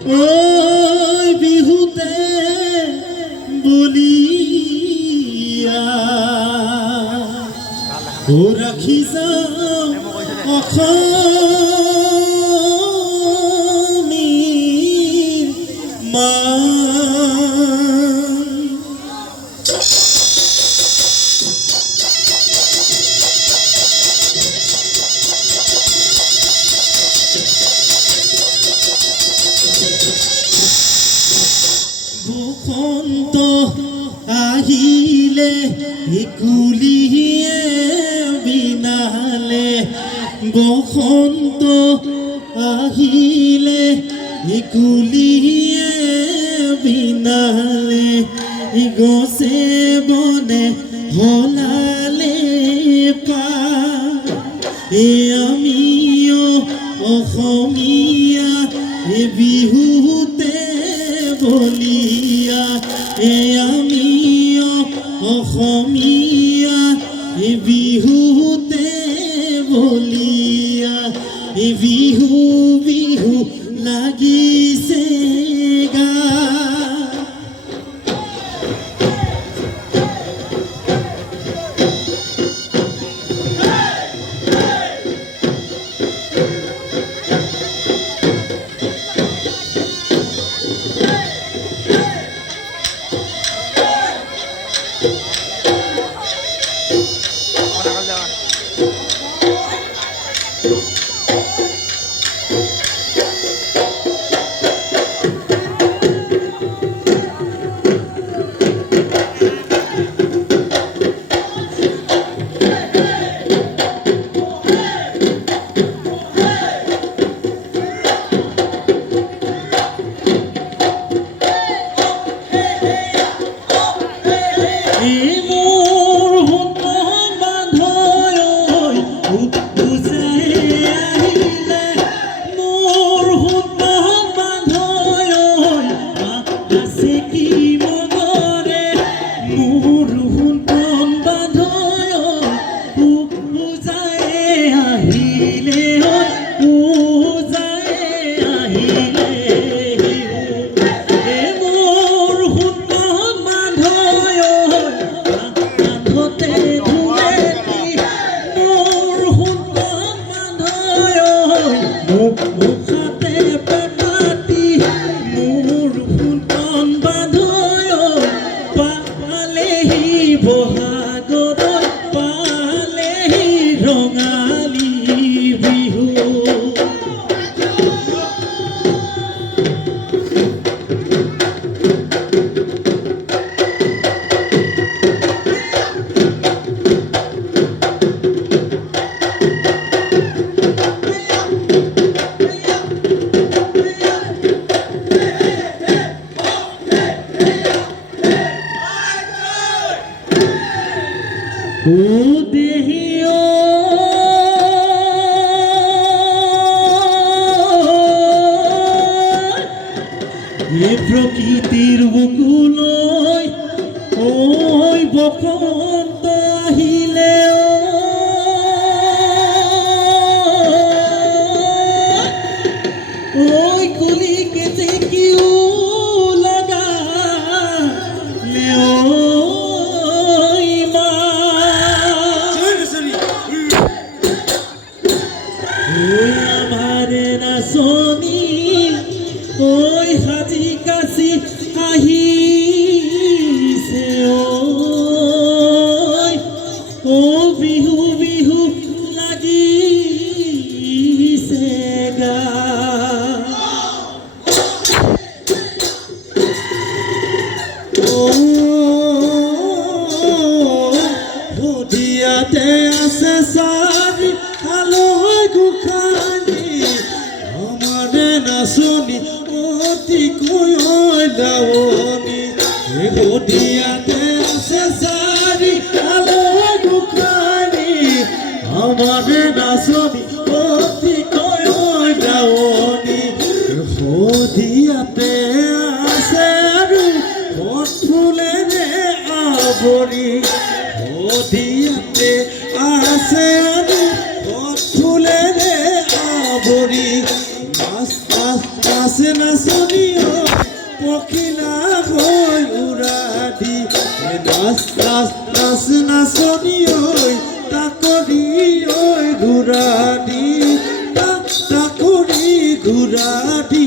ওই বিহুতে বলিয়া ও ৰাখি যাওঁ অসমীৰ মান। বসন্ত আহিলে কুলিয়ে বিনালে, বসন্ত আহিলে কুলিয়ে বিনালে, গছে বনে হলালে পা আমিও অসমীয়া বিহুতে বলিয়া, আমিও অসমীয়া বিহুতে বলিয়া, বিহু বিহু লাগিছে গা। প্রকৃতির বুকুলৈ ওই বসন্ত আহিলে, ওই কুলিকে যে কিউ লাগালে ওই মা, ওই আমার নাচনি ওই হাজি কাশি আহিছে, ও বিহু বিহু লাগিছে গা। দিয়াতে আছে চাৰি আলহৈ গোসাঁনী, আমাৰ নাচনী অতিকৈ লাৱনী, দিয়াতে আছে চাৰি আলহৈ গোসাঁনী, আমাৰ নাচনী অতিকৈ লাৱনী, দিয়াতে আছে আৰু মন ফুলেৰে আৱৰি, দিয়াতে আছে আৰু মন ফুলেৰে আৱৰি, নাচ নাচ নাচ নাচনি ঐ পখিলা হৈ উৰা দি নাচ নাচ নাচ নাচনি ঐ তাকৰি ঐ ঘূৰা দি তাকৰি ঘূৰা দি